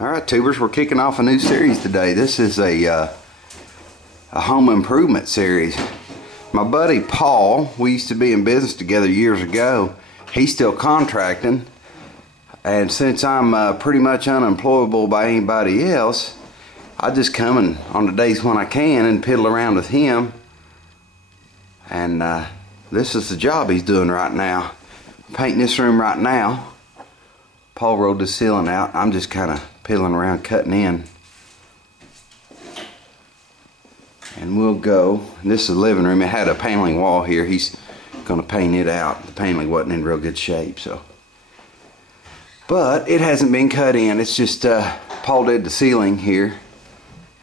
Alright, tubers, we're kicking off a new series today. This is a home improvement series. My buddy Paul, we used to be in business together years ago. He's still contracting, and since I'm pretty much unemployable by anybody else, I just come in on the days when I can and piddle around with him. And this is the job he's doing right now. Painting this room right now. Paul rolled the ceiling out. I'm just kind of piddling around cutting in. And we'll go. This is the living room. It had a paneling wall here. He's going to paint it out. The paneling wasn't in real good shape, so. But it hasn't been cut in. It's just Paul did the ceiling here.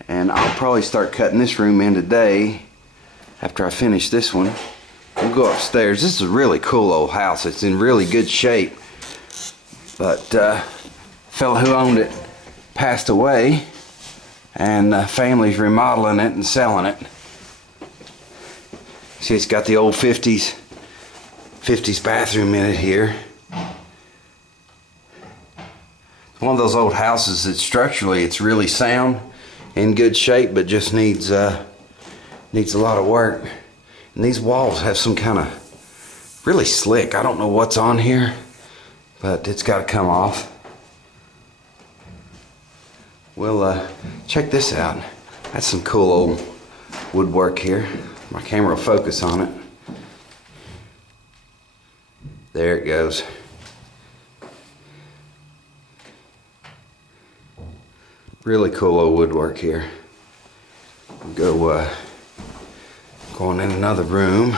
And I'll probably start cutting this room in today after I finish this one. We'll go upstairs. This is a really cool old house. It's in really good shape. But the fellow who owned it passed away, and the family's remodeling it and selling it. See, it's got the old 50s bathroom in it here. One of those old houses that structurally it's really sound, in good shape, but just needs a lot of work. And these walls have some kind of really slick. I don't know what's on here, but it's got to come off. Well, check this out. That's some cool old woodwork here. My camera will focus on it. There it goes. Really cool old woodwork here. We'll go going in another room.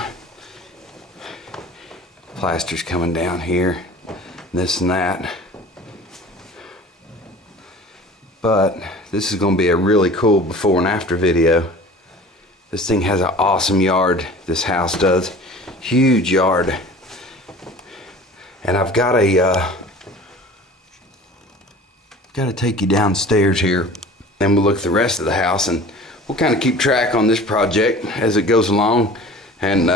Plaster's coming down here. This and that. But this is going to be a really cool before and after video. This thing has an awesome yard. This house does. Huge yard. And I've got to take you downstairs here, and we'll look at the rest of the house, and we'll kind of keep track on this project as it goes along. And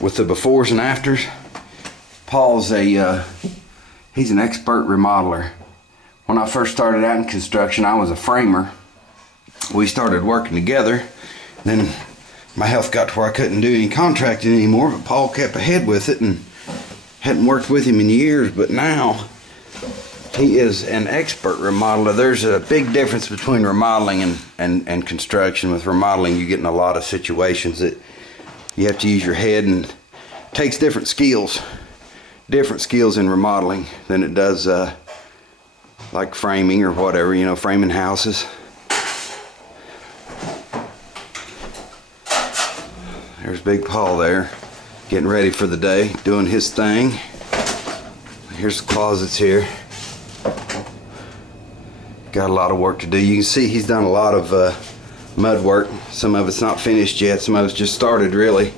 with the befores and afters, Paul's he's an expert remodeler. When I first started out in construction, I was a framer. We started working together. Then my health got to where I couldn't do any contracting anymore, but Paul kept ahead with it, and hadn't worked with him in years, but now he is an expert remodeler. There's a big difference between remodeling and construction. With remodeling, you get in a lot of situations that you have to use your head, and it takes different skills in remodeling than it does like framing or whatever, you know, framing houses. There's Big Paul there, getting ready for the day, doing his thing. Here's the closets here. Got a lot of work to do. You can see he's done a lot of mud work. Some of it's not finished yet. Some of it's just started, really.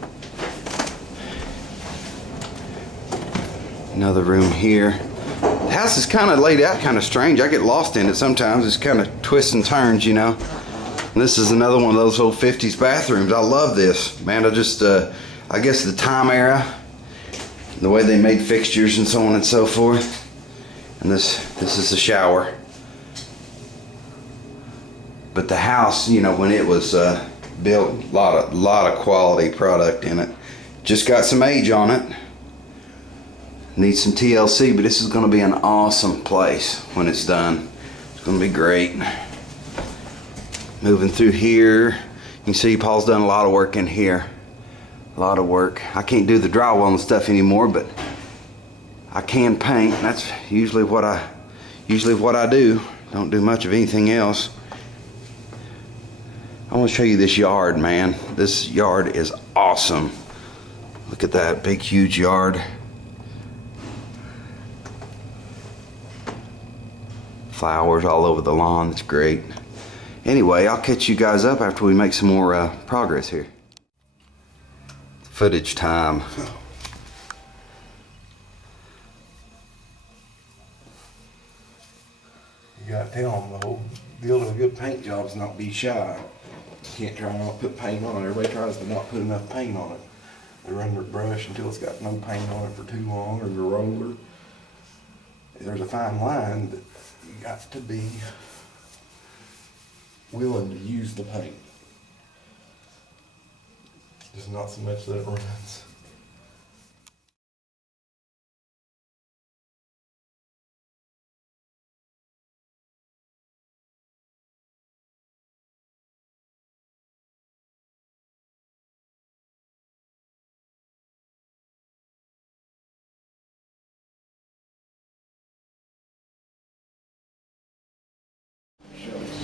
Another room here. The house is kind of laid out kind of strange. I get lost in it sometimes. It's kind of twists and turns, you know. And this is another one of those old 50s bathrooms. I love this, man. I guess the time era, the way they made fixtures and so on and so forth. And this is the shower. But the house, you know, when it was built, a lot of quality product in it. Just got some age on it. Needs some TLC, but this is going to be an awesome place when it's done. It's going to be great. Moving through here, you can see Paul's done a lot of work in here. A lot of work. I can't do the drywall and stuff anymore, but I can paint. That's usually what I do. Don't do much of anything else. I want to show you this yard, man. This yard is awesome. Look at that big, huge yard. Flowers all over the lawn. It's great. Anyway, I'll catch you guys up after we make some more progress here. Footage time. You gotta tell them the whole deal of a good paint job is not be shy. You can't try not to put paint on it. Everybody tries to not put enough paint on it. They run their brush until it's got no paint on it for too long, or the roller. There's a fine line that got to be willing to use the paint. Just not so much that it runs.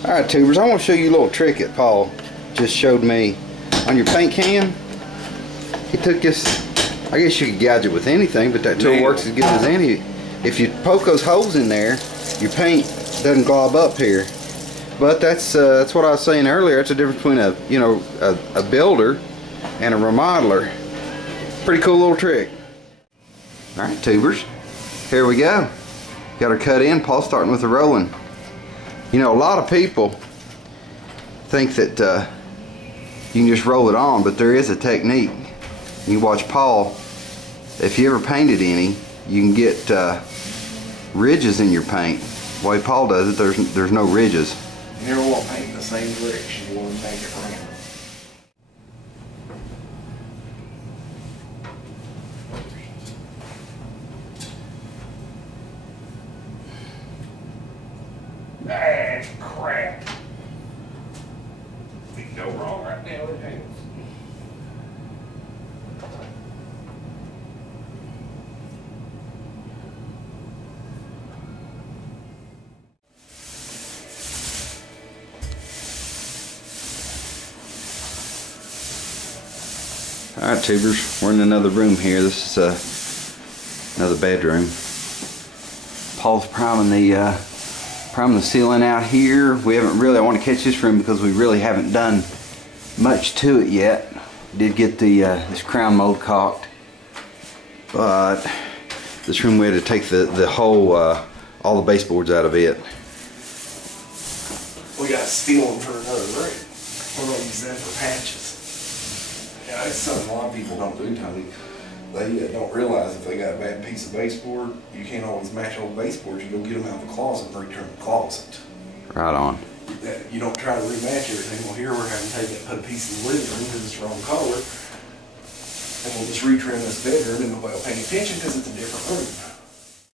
Alright tubers, I want to show you a little trick that Paul just showed me. On your paint can, he took this, I guess you could gouge it with anything, but that tool works as good as any. If you poke those holes in there, your paint doesn't glob up here. But that's what I was saying earlier. That's the difference between a builder and a remodeler. Pretty cool little trick. Alright tubers, here we go. Got her cut in. Paul's starting with the rolling. You know, a lot of people think that you can just roll it on, but there is a technique. You watch Paul. If you ever painted any, you can get ridges in your paint. The way Paul does it, there's no ridges. You never want to paint in the same direction. You want to make it round. Ah, crap. We can go wrong right now with hands. Alright tubers, we're in another room here. This is another bedroom. Paul's priming the ceiling out here. We haven't really, I want to catch this room because we really haven't done much to it yet. Did get the this crown mold caulked, but this room we had to take the whole all the baseboards out of it. We got to steal them for another room. We're going to use them for patches. Yeah, that's something a lot of people don't do, Tony. They don't realize if they got a bad piece of baseboard, you can't always match old baseboards. You go get them out of the closet and return the closet. Right on. You don't try to rematch everything. Well, here we're having to take it and put a piece in the living room because it's the wrong color. And we'll just retrim this bedroom and nobody will pay any attention because it's a different room.